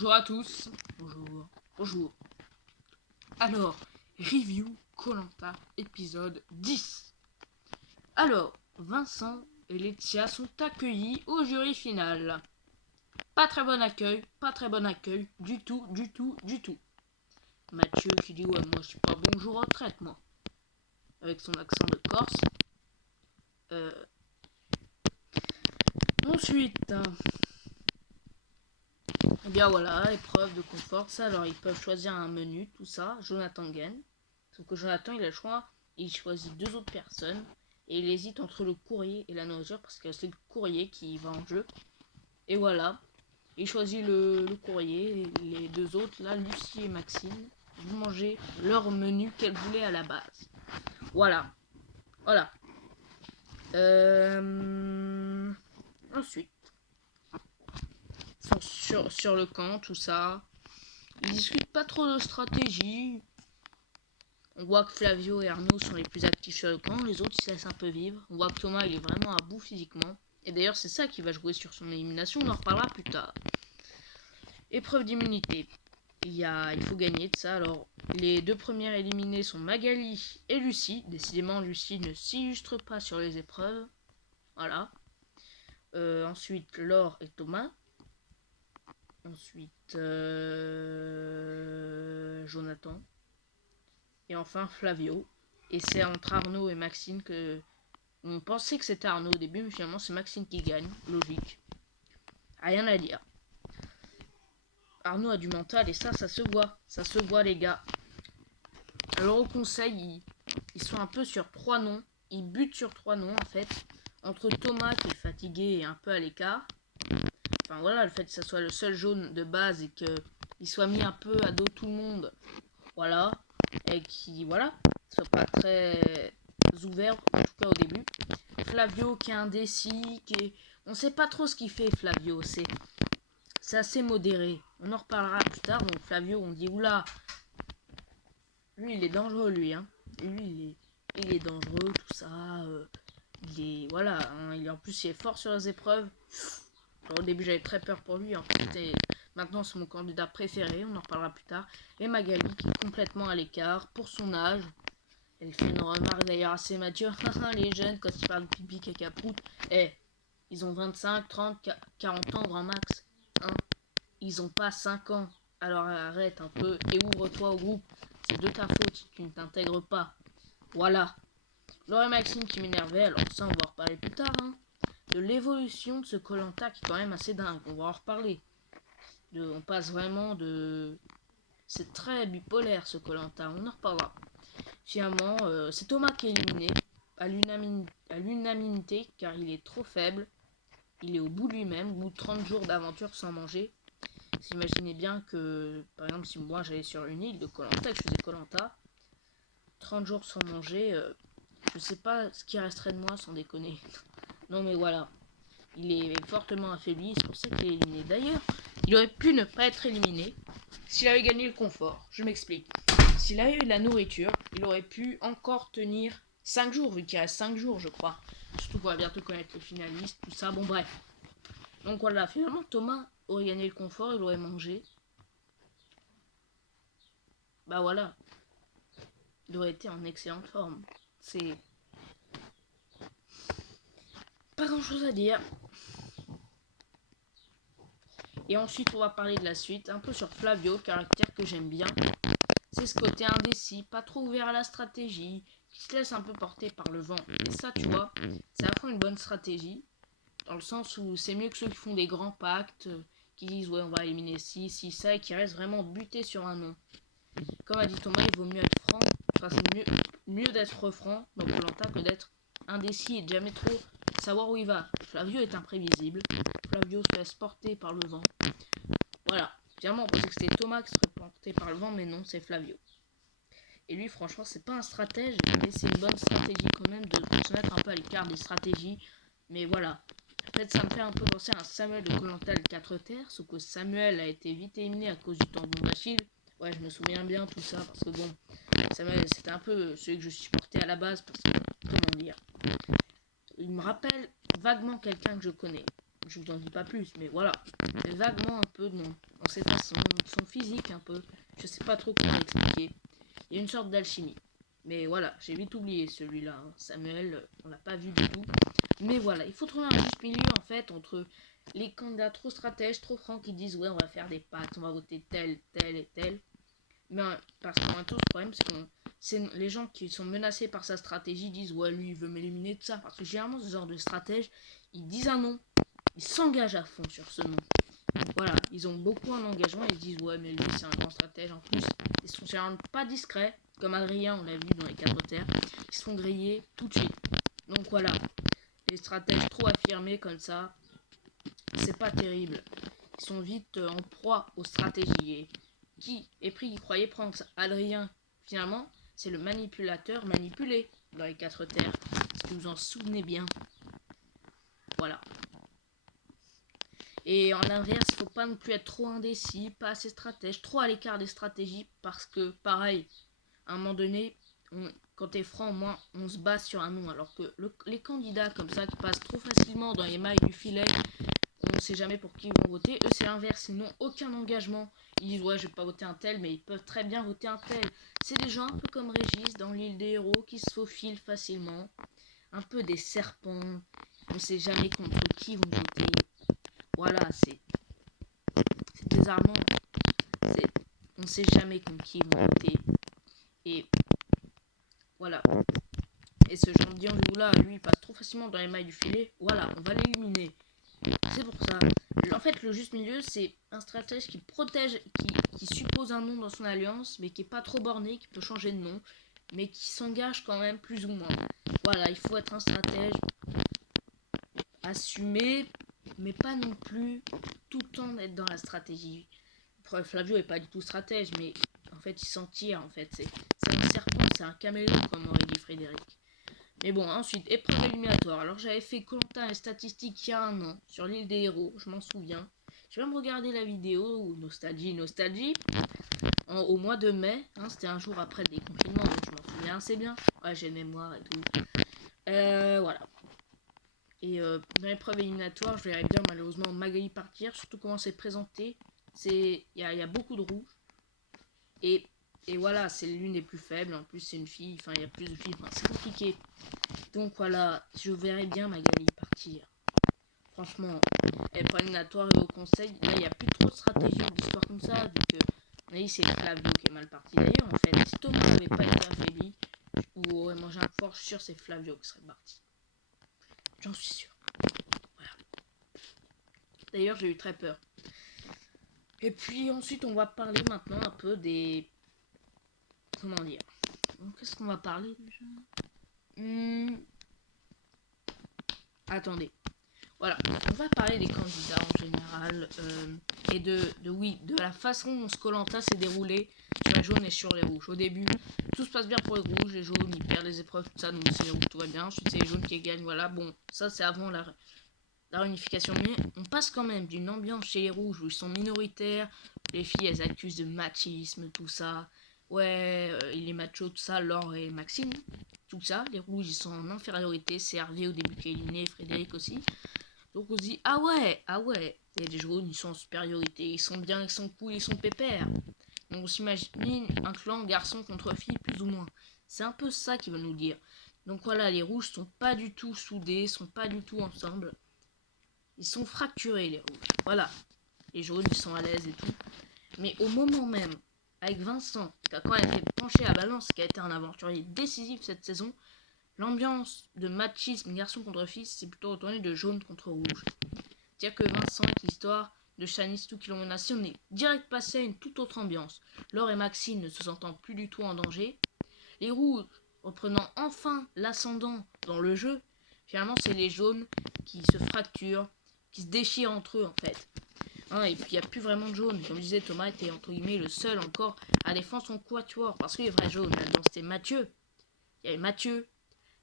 Bonjour à tous. Bonjour. Alors, review Koh-Lanta épisode 10. Alors, Vincent et Laetitia sont accueillis au jury final. Pas très bon accueil du tout. Mathieu qui dit ouais, moi je suis pas bon, je retraite moi. Avec son accent de Corse. Ensuite, et bien voilà, épreuve de confort, ça, alors ils peuvent choisir un menu, tout ça. Jonathan gagne. Sauf que Jonathan, il a le choix, il choisit deux autres personnes. Et il hésite entre le courrier et la nourriture, parce que c'est le courrier qui va en jeu. Et voilà, il choisit le courrier. Et les deux autres, là, Lucie et Maxime, vont manger leur menu qu'elles voulaient à la base. Voilà. Ensuite, sur le camp, tout ça. Ils discutent pas trop de stratégie. On voit que Flavio et Arnaud sont les plus actifs sur le camp, les autres ils se laissent un peu vivre. On voit que Thomas il est vraiment à bout physiquement. Et d'ailleurs c'est ça qui va jouer sur son élimination, on en reparlera plus tard. Épreuve d'immunité. Il faut gagner de ça. Alors les deux premières éliminées sont Magali et Lucie. Décidément Lucie ne s'illustre pas sur les épreuves. Voilà. Ensuite Laure et Thomas. Ensuite Jonathan. Et enfin Flavio. Et c'est entre Arnaud et Maxime que... On pensait que c'était Arnaud au début, mais finalement c'est Maxime qui gagne. Logique. Rien à dire. Arnaud a du mental et ça se voit. Ça se voit les gars. Alors au conseil, ils sont un peu sur 3 noms. Ils butent sur 3 noms en fait. Entre Thomas qui est fatigué et un peu à l'écart. Enfin voilà, le fait que ça soit le seul jaune de base et qu'il soit mis un peu à dos tout le monde. Voilà. Et qui, voilà, soit pas très ouvert, en tout cas au début. Flavio qui est indécis, on sait pas trop ce qu'il fait Flavio, c'est assez modéré. On en reparlera plus tard. Donc Flavio, on dit oula, lui il est dangereux lui, hein. Lui il est dangereux, tout ça. Il est voilà, hein, en plus il est fort sur les épreuves. Alors, au début j'avais très peur pour lui, en fait, maintenant c'est mon candidat préféré, on en reparlera plus tard. Et Magali qui est complètement à l'écart pour son âge. Elle fait une remarque d'ailleurs assez mature. Les jeunes, quand ils parlent de pipi, caca, prout, ils ont 25, 30, 40 ans grand max. Hein, ils ont pas 5 ans. Alors arrête un peu et ouvre-toi au groupe. C'est de ta faute si tu ne t'intègres pas. Voilà. Laure et Maxime qui m'énervaient, alors ça on va en reparler plus tard. Hein, de l'évolution de ce Koh-Lanta qui est quand même assez dingue. On va en reparler. On passe vraiment de... C'est très bipolaire ce Koh-Lanta, on en reparlera. Finalement, c'est Thomas qui est éliminé à l'unanimité car il est trop faible. Il est au bout de lui-même, au bout de 30 jours d'aventure sans manger. Vous imaginez bien que, par exemple, si moi j'allais sur une île de Koh-Lanta et que je faisais Koh-Lanta, 30 jours sans manger, je sais pas ce qui resterait de moi sans déconner. Non mais voilà, il est fortement affaibli, c'est pour ça qu'il est éliminé. D'ailleurs, il aurait pu ne pas être éliminé s'il avait gagné le confort. Je m'explique. S'il avait eu de la nourriture, il aurait pu encore tenir 5 jours, vu qu'il reste 5 jours, je crois. Surtout qu'on va bientôt connaître les finalistes, tout ça. Bon, bref. Donc voilà, finalement, Thomas aurait gagné le confort, il aurait mangé. Bah voilà. Il aurait été en excellente forme. C'est pas grand chose à dire. Et ensuite, on va parler de la suite, un peu sur Flavio, caractère que j'aime bien. C'est ce côté indécis, pas trop ouvert à la stratégie, qui se laisse un peu porter par le vent. Et ça, tu vois, c'est à la fois une bonne stratégie, dans le sens où c'est mieux que ceux qui font des grands pactes, qui disent ouais on va éliminer ci, ça, et qui restent vraiment butés sur un nom. Comme a dit Thomas, il vaut mieux être franc, enfin c'est mieux d'être franc dans Koh-Lanta que d'être indécis et de jamais trop savoir où il va. Flavio est imprévisible, Flavio se laisse porter par le vent. Voilà, finalement on pensait que c'était Thomas qui serait porté par le vent, mais non, c'est Flavio. Et lui, franchement, c'est pas un stratège, mais c'est une bonne stratégie quand même de se mettre un peu à l'écart des stratégies. Mais voilà. En fait, ça me fait un peu penser à un Samuel de Koh-Lanta le 4 terres, sauf que Samuel a été vite éliminé à cause du tendon d'Achille. Ouais, je me souviens bien tout ça, parce que bon, Samuel, c'était un peu celui que je supportais à la base, parce que, comment dire, il me rappelle vaguement quelqu'un que je connais. Je vous en dis pas plus, mais voilà. C'est vaguement un peu de nom. ses façons, son physique un peu. Je sais pas trop comment expliquer. Il y a une sorte d'alchimie. Mais voilà, j'ai vite oublié celui-là. Hein. Samuel, on l'a pas vu du tout. Mais voilà, il faut trouver un juste milieu en fait entre les candidats trop stratèges, trop francs qui disent ouais on va faire des pactes, on va voter tel, tel et tel. Mais parce qu'en même temps, le problème c'est les gens qui sont menacés par sa stratégie disent ouais lui il veut m'éliminer de ça. Parce que généralement ce genre de stratège, ils disent un nom, ils s'engagent à fond sur ce nom. Donc voilà, ils ont beaucoup un engagement, ils disent ouais mais lui c'est un grand stratège en plus. Ils sont généralement pas discrets, comme Adrien on l'a vu dans les 4 terres, ils se font griller tout de suite. Donc voilà, les stratèges trop affirmés comme ça, c'est pas terrible. Ils sont vite en proie aux stratégies. Et qui croyait prendre ça. Adrien, finalement, c'est le manipulateur manipulé dans les 4 terres. Est-ce que vous en souvenez bien? Voilà. Et en l'inverse, il faut pas non plus être trop indécis, pas assez stratège, trop à l'écart des stratégies, parce que pareil, à un moment donné, quand t'es franc, au moins on se base sur un nom, alors que les candidats comme ça qui passent trop facilement dans les mailles du filet, on ne sait jamais pour qui ils vont voter. Eux c'est l'inverse, ils n'ont aucun engagement. Ils disent ouais je vais pas voter un tel, mais ils peuvent très bien voter un tel. C'est des gens un peu comme Régis dans l'île des héros qui se faufilent facilement, un peu des serpents. On ne sait jamais contre qui ils vont voter. Voilà, c'est désarmant. On ne sait jamais contre qui ils vont voter. Et voilà. Et ce genre de là, lui, il passe trop facilement dans les mailles du filet. Voilà, on va l'éliminer. C'est pour ça. En fait, le juste milieu, c'est un stratège qui protège, qui suppose un nom dans son alliance, mais qui est pas trop borné, qui peut changer de nom, mais qui s'engage quand même plus ou moins. Voilà, il faut être un stratège assumé, mais pas non plus tout le temps être dans la stratégie. Flavio est pas du tout stratège, mais en fait, il s'en tire. En fait, c'est un serpent, c'est un caméléon, comme aurait dit Frédéric. Mais bon, ensuite, épreuve éliminatoire. Alors, j'avais fait Koh-Lanta et statistiques il y a un an sur l'île des héros, je m'en souviens. Je vais me regarder la vidéo, ou nostalgie, au mois de mai. Hein, c'était un jour après le déconfinement, donc je m'en souviens assez bien. Ouais, j'ai mémoire et tout. Voilà. Et dans l'épreuve éliminatoire, je verrais bien malheureusement Magali partir, surtout comment c'est présenté. Il y a beaucoup de rouge. Et voilà, c'est l'une des plus faibles. En plus, c'est une fille. Enfin, il y a plus de filles. Enfin, c'est compliqué. Donc voilà, je verrais bien Magali partir. Franchement, épreuve éliminatoire et au conseil, là, il n'y a plus trop de stratégie ou d'histoire comme ça. Vu que c'est Flavio qui est mal parti. D'ailleurs, en fait, si Thomas n'avait pas été affaibli ou aurait mangé un fort, je suis sûr c'est Flavio qui serait parti. J'en suis sûr. Voilà. D'ailleurs, j'ai eu très peur. Et puis ensuite, on va parler maintenant un peu des... Comment dire? Qu'est-ce qu'on va parler déjà? Attendez. Voilà, on va parler des candidats en général et de la façon dont ce Koh-Lanta s'est déroulé sur les jaunes et sur les rouges. Au début, tout se passe bien pour les rouges, les jaunes ils perdent les épreuves, tout ça, donc c'est les rouges, tout va bien. Ensuite, c'est les jaunes qui gagnent, voilà. Bon, ça c'est avant la réunification, mais on passe quand même d'une ambiance chez les rouges où ils sont minoritaires, les filles elles accusent de machisme, tout ça. Ouais, il est macho, tout ça, Laure et Maxime, tout ça. Les rouges ils sont en infériorité, c'est Hervé au début qui est éliminé, Frédéric aussi. Donc on se dit, ah ouais, et les jaunes, ils sont en supériorité, ils sont bien, ils sont cool, ils sont pépères. Donc on s'imagine un clan garçon contre fille, plus ou moins. C'est un peu ça qu'ils veulent nous dire. Donc voilà, les rouges sont pas du tout soudés, sont pas du tout ensemble. Ils sont fracturés, les rouges. Voilà. Les jaunes, ils sont à l'aise et tout. Mais au moment même, avec Vincent, qui a quand même été penché à balance, qui a été un aventurier décisif cette saison, l'ambiance de machisme garçon contre fils s'est plutôt retournée de jaune contre rouge. C'est-à-dire que Vincent, avec l'histoire de Shanice tout qui l'ont menacé, on est direct passé à une toute autre ambiance. Laure et Maxine ne se sentant plus du tout en danger. Les rouges reprenant enfin l'ascendant dans le jeu. Finalement, c'est les jaunes qui se fracturent, qui se déchirent entre eux en fait. Hein, et puis il n'y a plus vraiment de jaunes. Comme je disais, Thomas était entre guillemets le seul encore à défendre son quatuor. Parce que les vrais jaunes, là-dedans, c'était Mathieu. Il y avait Mathieu,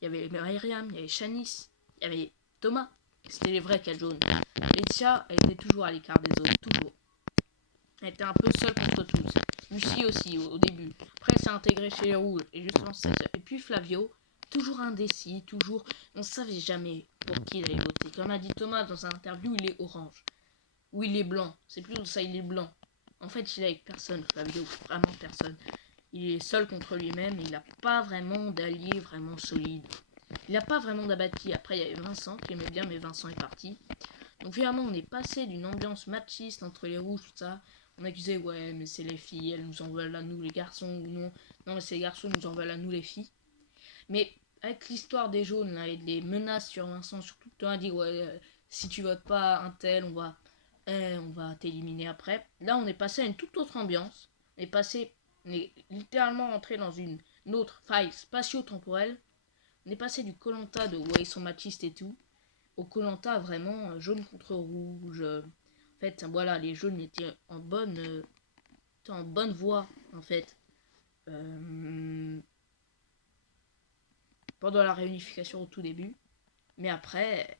il y avait Myriam, il y avait Shanice, il y avait Thomas. C'était les vrais 4 jaunes. Laetitia, elle était toujours à l'écart des autres, toujours. Elle était un peu seule contre tous. Lucie aussi, au début. Après, elle s'est intégrée chez les rouges. Et justement, c'est ça. Et puis Flavio, toujours indécis, toujours... On ne savait jamais pour qui il allait voter. Comme a dit Thomas dans un interview, il est orange. Ou il est blanc. C'est plus ça, il est blanc. En fait, il est avec personne, Fabio, vraiment personne. Il est seul contre lui-même, il n'a pas vraiment d'allié vraiment solide. Il n'a pas vraiment d'abattis. Après, il y avait Vincent qui aimait bien, mais Vincent est parti. Donc finalement, on est passé d'une ambiance machiste entre les rouges, tout ça. On accusait, ouais, mais c'est les filles, elles nous en veulent à nous les garçons, ou non. Non, mais c'est les garçons, nous en veulent à nous les filles. Mais avec l'histoire des jaunes, là, et des menaces sur Vincent, surtout que toi, dit, ouais, si tu votes pas un tel, on va t'éliminer après. Là, on est passé à une toute autre ambiance. On est littéralement rentré dans une autre faille spatio-temporelle. On est passé du Koh-Lanta de ouais, ils sont machistes et tout, au Koh-Lanta vraiment jaune contre rouge. En fait, voilà, les jaunes étaient en bonne voie, en fait. Pendant la réunification au tout début. Mais après,